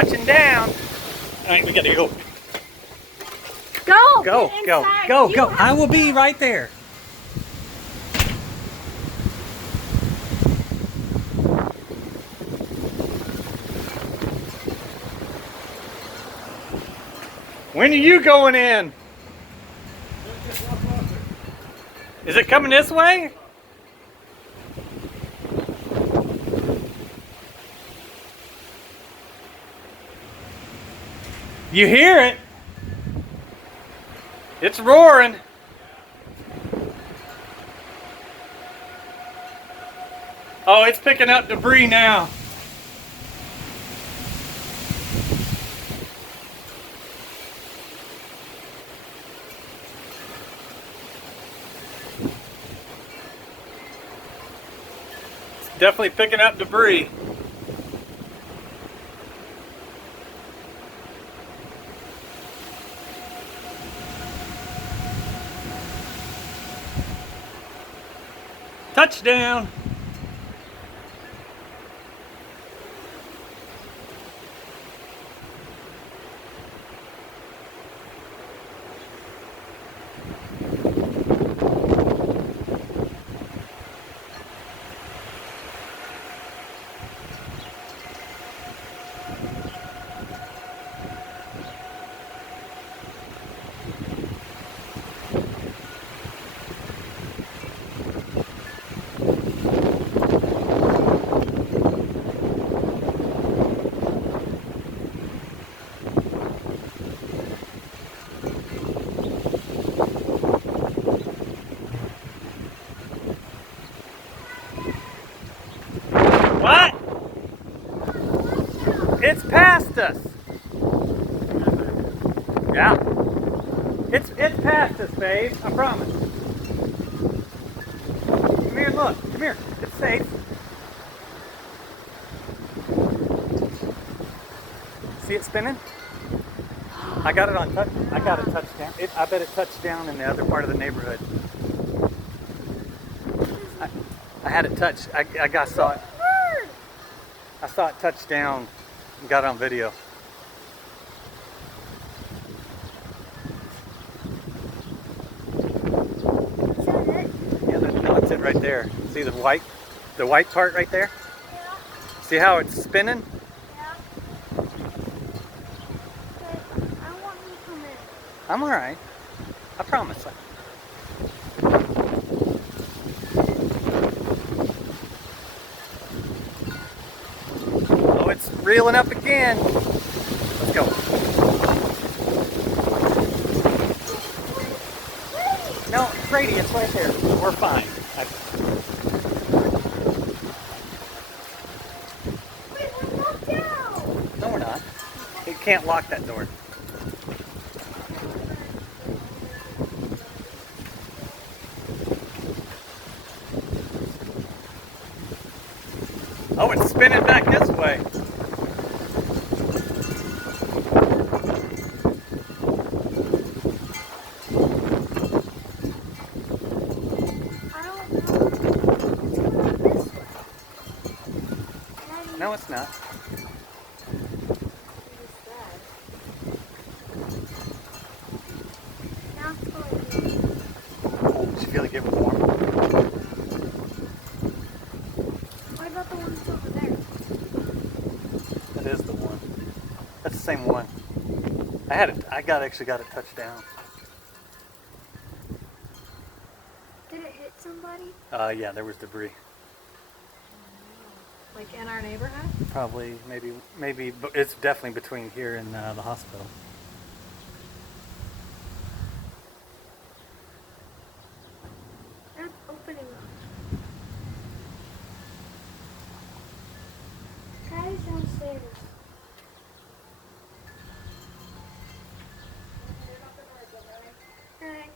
touching down. All right, we gotta go. Go. Go, go, go, go. I will be right there. When are you going in? Is it coming this way? You hear it? It's roaring. Oh, it's picking up debris now. It's definitely picking up debris. Touchdown! What? It's past us. Yeah. It's past us, babe. I promise. Come here and look. Come here. It's safe. See it spinning? I got it on touch. I got it touched down. I bet it touched down in the other part of the neighborhood. I had it touched. I saw it. I saw it touch down and got it on video. Is that it? Yeah, no, it's it right there. See the white part right there? Yeah. See how it's spinning? Yeah. But I want you to come in. I'm all right. I promise. Oh, it's reeling up again. Let's go. No, Brady, it's right there. We're fine. Wait, we're locked down. No, we're not. You can't lock that door. Oh, it's spinning back this way. I don't know. It's going this way. Daddy, No, it's not. now it's going in. Oh, did you feel it getting warm? What about the one that's over there? That is the one. That's the same one. Actually got it touched down. Did it hit somebody? Yeah, there was debris. Like in our neighborhood? Probably, maybe, but it's definitely between here and the hospital. It's opening up. Guys downstairs. Okay.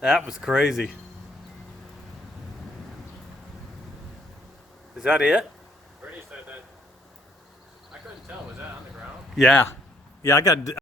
That was crazy. Is that it? Bernie said that. I couldn't tell. Was that on the ground? Yeah. Yeah, I got